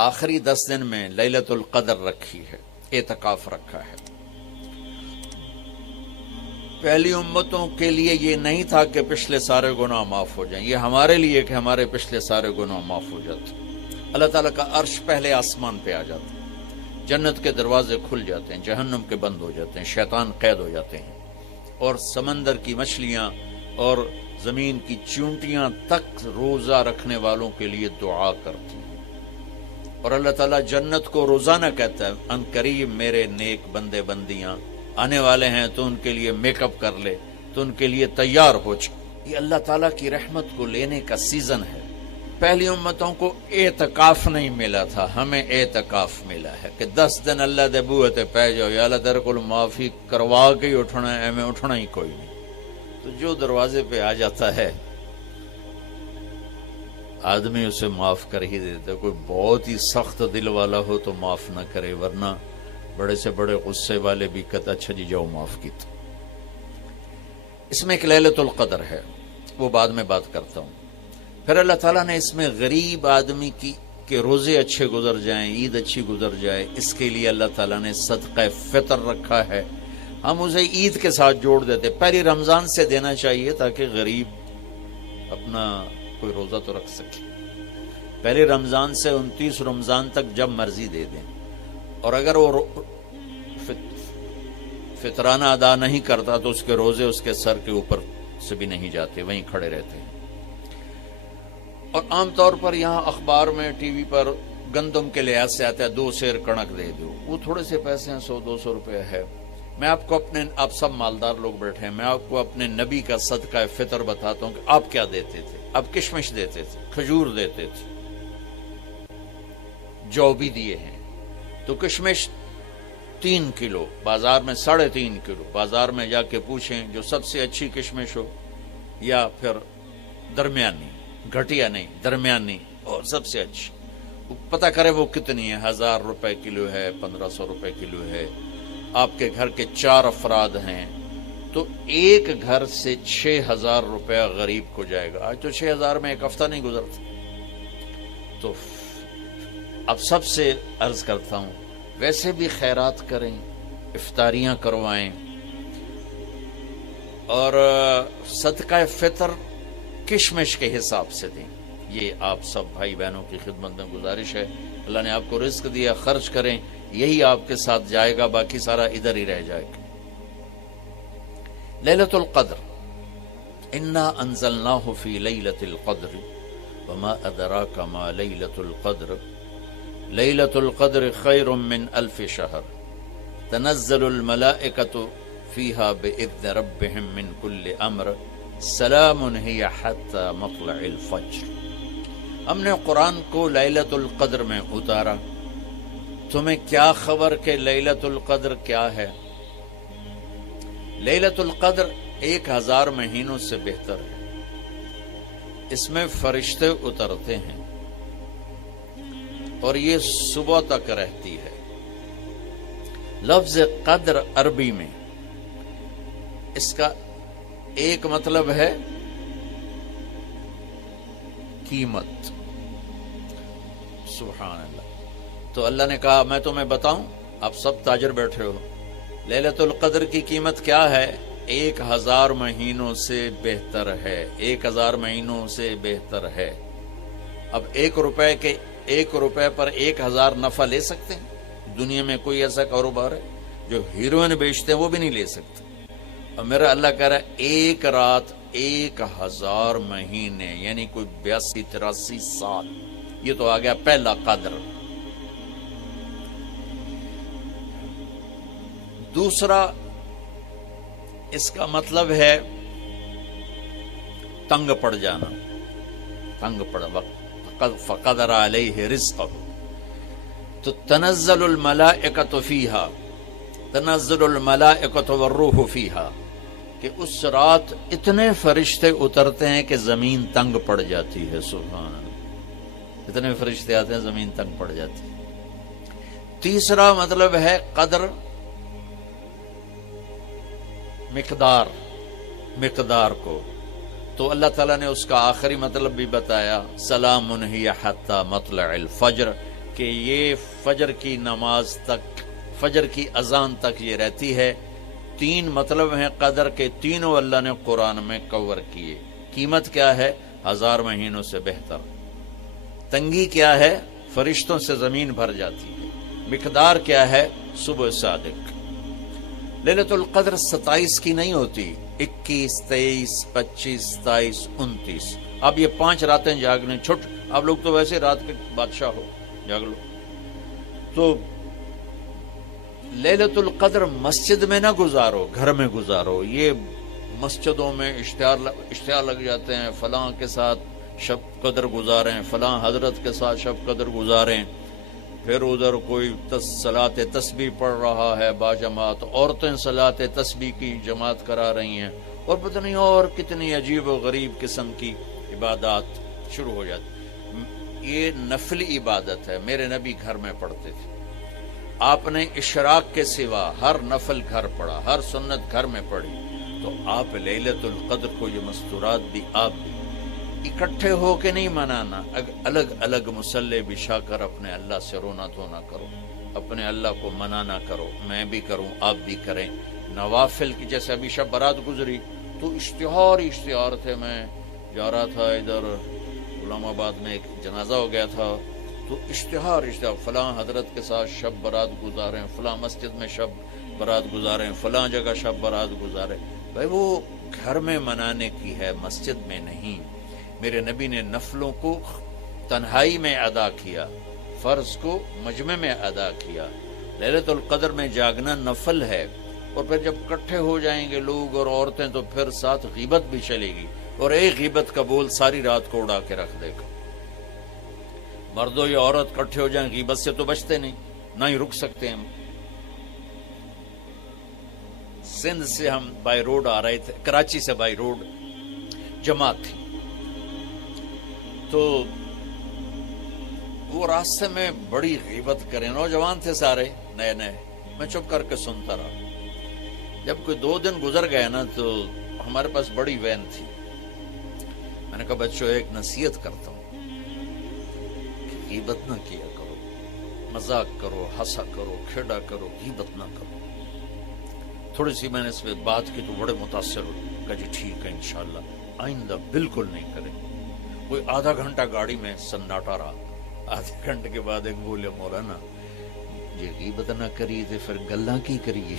آخری 10 دن میں لیلۃ القدر رکھی ہے، اعتکاف رکھا ہے۔ پہلی امتوں کے لیے یہ نہیں تھا کہ پچھلے سارے گناہ معاف ہو جائیں، یہ ہمارے لیے کہ ہمارے پچھلے سارے گناہ معاف ہو جاتے۔ اللہ تعالیٰ کا عرش پہلے آسمان پہ آ جاتا ہے، جنت کے دروازے کھل جاتے ہیں، جہنم کے بند ہو جاتے ہیں، شیطان قید ہو جاتے ہیں، اور سمندر کی مچھلیاں اور زمین کی چونٹیاں تک روزہ رکھنے والوں کے لیے دعا کرتی ہیں۔ اور اللہ تعالیٰ جنت کو روزانہ کہتا ہے، ان قریب میرے نیک بندے بندیاں آنے والے ہیں، تو ان کے لیے میک اپ کر لے، تو ان کے لیے تیار ہو جائے۔ یہ اللہ تعالیٰ کی رحمت کو لینے کا سیزن ہے۔ پہلی امتوں کو اعتکاف نہیں ملا تھا، ہمیں اعتکاف ملا ہے کہ 10 دن اللہ دے بوئے تے پہ جاؤ، یا اللہ تیرے کو معافی کروا کے ہی اٹھنا ہے، ہمیں اٹھنا ہی کوئی نہیں۔ تو جو دروازے پہ آ جاتا ہے آدمی اسے معاف کر ہی دیتا ہے۔ کوئی بہت ہی سخت دل والا ہو تو معاف نہ کرے، ورنہ بڑے سے بڑے غصے والے بھی کہتا اچھا جی جاؤ معاف کیتا۔ اس میں ایک لیلۃ القدر ہے، وہ بعد میں بات کرتا ہوں۔ پھر اللہ تعالیٰ نے اس میں غریب آدمی کی کہ روزے اچھے گزر جائیں، عید اچھی گزر جائے، اس کے لیے اللہ تعالیٰ نے صدقہ فطر رکھا ہے۔ ہم اسے عید کے ساتھ جوڑ دیتے، پہلی رمضان سے دینا چاہیے تاکہ غریب اپنا کوئی روزہ تو رکھ سکے۔ پہلی رمضان سے 29 رمضان تک جب مرضی دے دیں، اور اگر وہ فطرانہ ادا نہیں کرتا تو اس کے روزے اس کے سر کے اوپر سے بھی نہیں جاتے، وہیں کھڑے رہتے ہیں۔ اور عام طور پر یہاں اخبار میں، ٹی وی پر گندم کے لحاظ سے آتا ہے 2 سیر کنک دے دو، وہ تھوڑے سے پیسے ہیں، 100-200 روپے ہے۔ میں آپ کو آپ سب مالدار لوگ بیٹھے ہیں، میں آپ کو اپنے نبی کا صدقہ فطر بتاتا ہوں کہ آپ کیا دیتے تھے۔ آپ کشمش دیتے تھے، کھجور دیتے تھے، جو بھی دیے ہیں۔ تو کشمش 3 کلو، بازار میں 3.5 کلو، بازار میں جا کے پوچھیں جو سب سے اچھی کشمش ہو، یا پھر درمیانی، گھٹیا نہیں درمیانی اور سب سے اچھی، پتہ کرے وہ کتنی ہے، 1000 روپے کلو ہے، 1500 روپے کلو ہے۔ آپ کے گھر کے 4 افراد ہیں تو ایک گھر سے 6000 روپیہ غریب کو جائے گا۔ آج تو 6000 میں ایک ہفتہ نہیں گزرتا۔ تو اب سب سے عرض کرتا ہوں، ویسے بھی خیرات کریں، افطاریاں کروائیں، اور صدقہ فطر کشمش کے حساب سے دیں۔ یہ آپ سب بھائی بہنوں کی خدمت میں گزارش ہے۔ اللہ نے آپ کو رزق دیا، خرچ کریں، یہی آپ کے ساتھ جائے گا، باقی سارا ادھر ہی رہ جائے گا۔ لیلۃ القدر، انا انزلناہ فی لیلۃ القدر وما ادراک ما لیلۃ القدر لیلۃ القدر خیر من 1000 شہر تنزل الملائکۃ فیہا باذن ربہم من کل امر سلام ہی حتی مطلع الفجر۔ ہم نے قرآن کو لیلۃ القدر میں اتارا، تمہیں کیا خبر کہ لیلۃ القدر کیا ہے؟ لیلۃ القدر 1000 مہینوں سے بہتر ہے۔ اس میں فرشتے اترتے ہیں اور یہ صبح تک رہتی ہے۔ لفظ قدر عربی میں اس کا ایک مطلب ہے قیمت، سبحان اللہ۔ تو اللہ نے کہا میں تمہیں بتاؤں، آپ سب تاجر بیٹھے ہو، لیلۃ القدر کی قیمت کیا ہے؟ 1000 مہینوں سے بہتر ہے، 1000 مہینوں سے بہتر ہے۔ اب 1 روپے پر 1000 نفع لے سکتے ہیں؟ دنیا میں کوئی ایسا کاروبار ہے؟ جو ہیروئن بیچتے ہیں وہ بھی نہیں لے سکتے۔ اور میرا اللہ کہہ رہا ہے 1 رات 1000 مہینے، یعنی کوئی 82-83 سال۔ یہ تو آ گیا پہلا قدر۔ دوسرا اس کا مطلب ہے تنگ پڑ جانا، تنگ پڑ وقت، فقدر علیہ رزقہ۔ تو تنزل الملائکۃ فیہا، تنزل الملائکۃ والروح فیہا، کہ اس رات اتنے فرشتے اترتے ہیں کہ زمین تنگ پڑ جاتی ہے، سبحان اللہ، اتنے فرشتے آتے ہیں زمین تنگ پڑ جاتی ہے۔ تیسرا مطلب ہے قدر، مقدار کو، تو اللہ تعالیٰ نے اس کا آخری مطلب بھی بتایا، سلام ہی حتی مطلع الفجر، کہ یہ فجر کی نماز تک، فجر کی اذان تک یہ رہتی ہے۔ 3 مطلب ہیں قدر کے، تینوں اللہ نے قرآن میں کور کیے۔ قیمت کیا ہے؟ 1000 مہینوں سے بہتر۔ تنگی کیا ہے؟ فرشتوں سے زمین بھر جاتی ہے۔ مقدار کیا ہے؟ صبح صادق۔ لیلۃ القدر 27 کی نہیں ہوتی، 21، 23، 25، 27، 29۔ اب یہ 5 راتیں جاگنے چھٹ، آپ لوگ تو ویسے رات کے بادشاہ ہو، جاگ لو۔ تو لیلۃ القدر مسجد میں نہ گزارو، گھر میں گزارو۔ یہ مسجدوں میں اشتہار لگ جاتے ہیں، فلاں کے ساتھ شب قدر گزاریں، فلاں حضرت کے ساتھ شب قدر گزاریں، پھر ادھر کوئی صلاۃ تسبیح پڑھ رہا ہے باجماعت، عورتیں صلاۃ تسبیح کی جماعت کرا رہی ہیں، اور پتہ نہیں اور کتنی عجیب و غریب قسم کی عبادات شروع ہو جاتی۔ یہ نفلی عبادت ہے، میرے نبی گھر میں پڑھتے تھے۔ آپ نے اشراق کے سوا ہر نفل گھر پڑھا، ہر سنت گھر میں پڑھی، تو آپ لیلۃ القدر کو یہ مستورات بھی آپ بھی اکٹھے ہو کے نہیں منانا، الگ الگ مصلی بچھا کر اپنے اللہ سے رونا دھونا کرو، اپنے اللہ کو منانا کرو، میں بھی کروں آپ بھی کریں۔ نوافل کی جیسے ابھی شب برات گزری تو اشتہار تھے، میں جا رہا تھا ادھر غلام آباد میں ایک جنازہ ہو گیا تھا، تو اشتہار فلاں حضرت کے ساتھ شب برات گزاریں، فلاں مسجد میں شب برات گزاریں، فلاں جگہ شب برات گزاریں۔ بھائی وہ گھر میں منانے کی ہے، مسجد میں نہیں۔ میرے نبی نے نفلوں کو تنہائی میں ادا کیا، فرض کو مجمع میں ادا کیا۔ لیلۃ القدر میں جاگنا نفل ہے، اور پھر جب اکٹھے ہو جائیں گے لوگ اور عورتیں تو پھر ساتھ غیبت بھی چلے گی، اور ایک غیبت کا بول ساری رات کو اڑا کے رکھ دے گا۔ مردوں یا عورت اکٹھے ہو جائیں، غیبت سے تو بچتے نہیں، نہ ہی رک سکتے ہم۔ سندھ سے ہم بائی روڈ آ رہے تھے، کراچی سے بائی روڈ جماعت تھی، تو وہ راستے میں بڑی غیبت کریں، نوجوان تھے سارے نئے نئے، میں چپ کر کے سنتا رہا۔ جب کوئی 2 دن گزر گئے نا تو ہمارے پاس بڑی وین تھی، میں نے کہا بچوں ایک نصیحت کرتا ہوں کہ غیبت نہ کیا کرو، مذاق کرو، ہنسا کرو، کھیڑا کرو، غیبت نہ کرو۔ تھوڑی سی میں نے اس پہ بات کی تو بڑے متاثر ہوئے، کہا جی ٹھیک ہے انشاءاللہ آئندہ بالکل نہیں کریں۔ کوئی آدھا گھنٹہ گاڑی میں سناٹا رہا، آدھے گھنٹے کے بعد ایک بولے مولانا یہ غیبت نہ کری تو پھر گلاں کی کریے۔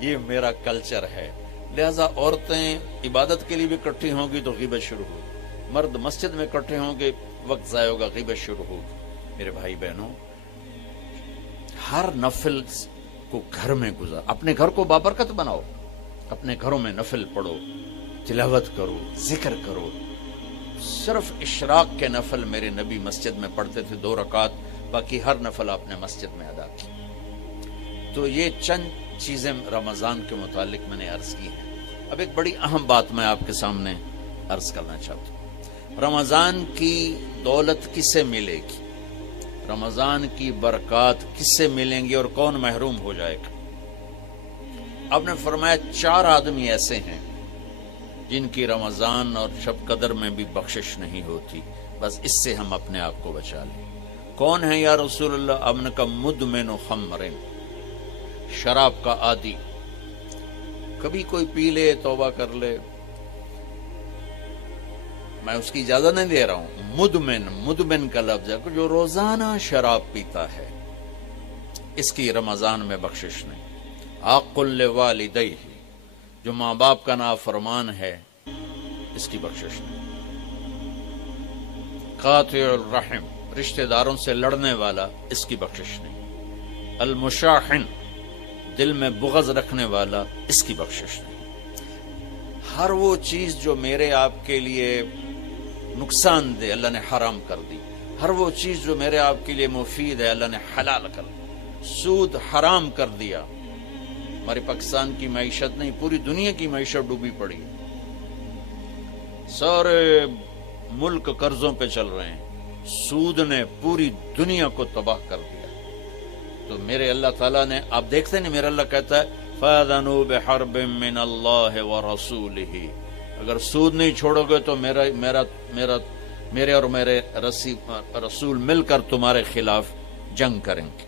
یہ میرا کلچر ہے، لہذا عورتیں عبادت کے لیے بھی اکٹھی ہوں گی تو غیبت شروع ہوگی، مرد مسجد میں اکٹھے ہوں گے وقت ضائع ہوگا، غیبت شروع ہوگی۔ میرے بھائی بہنوں، ہر نفل کو گھر میں گزار، اپنے گھر کو بابرکت بناؤ، اپنے گھروں میں نفل پڑھو، تلاوت کرو، ذکر کرو۔ صرف اشراق کے نفل میرے نبی مسجد میں پڑھتے تھے 2 رکعت، باقی ہر نفل آپ نے مسجد میں ادا کی۔ تو یہ چند چیزیں رمضان کے متعلق میں نے عرض کی ہیں۔ اب ایک بڑی اہم بات میں آپ کے سامنے عرض کرنا چاہتا ہوں، رمضان کی دولت کس سے ملے گی، رمضان کی برکات کس سے ملیں گی، اور کون محروم ہو جائے گا؟ آپ نے فرمایا 4 آدمی ایسے ہیں جن کی رمضان اور شب قدر میں بھی بخشش نہیں ہوتی، بس اس سے ہم اپنے آپ کو بچا لیں۔ کون ہے یا رسول اللہ؟ آپ نے کہا مدمن خمر، شراب کا عادی، کبھی کوئی پی لے توبہ کر لے، میں اس کی اجازت نہیں دے رہا ہوں۔ مدمن کا لفظ ہے جو روزانہ شراب پیتا ہے، اس کی رمضان میں بخشش نہیں۔ عاق لوالدیہ، جو ماں باپ کا نافرمان ہے، اس کی بخشش نہیں۔ قاطع الرحم، رشتہ داروں سے لڑنے والا، اس کی بخشش نہیں۔ المشاحن، دل میں بغض رکھنے والا، اس کی بخشش نہیں۔ ہر وہ چیز جو میرے آپ کے لیے نقصان دے اللہ نے حرام کر دی، ہر وہ چیز جو میرے آپ کے لیے مفید ہے اللہ نے حلال کر دی۔ سود حرام کر دیا۔ ہماری پاکستان کی معیشت نہیں، پوری دنیا کی معیشت ڈوبی پڑی ہے، سارے ملک قرضوں پہ چل رہے ہیں، سود نے پوری دنیا کو تباہ کر دیا۔ تو میرے اللہ تعالیٰ نے، آپ دیکھتے نہیں، میرا اللہ کہتا ہے فَأَذَنُوا بِحَرْبٍ مِّنَ اللَّهِ وَرَسُولِهِ، اگر سود نہیں چھوڑو گے تو میرے اور میرے رسول مل کر تمہارے خلاف جنگ کریں گے.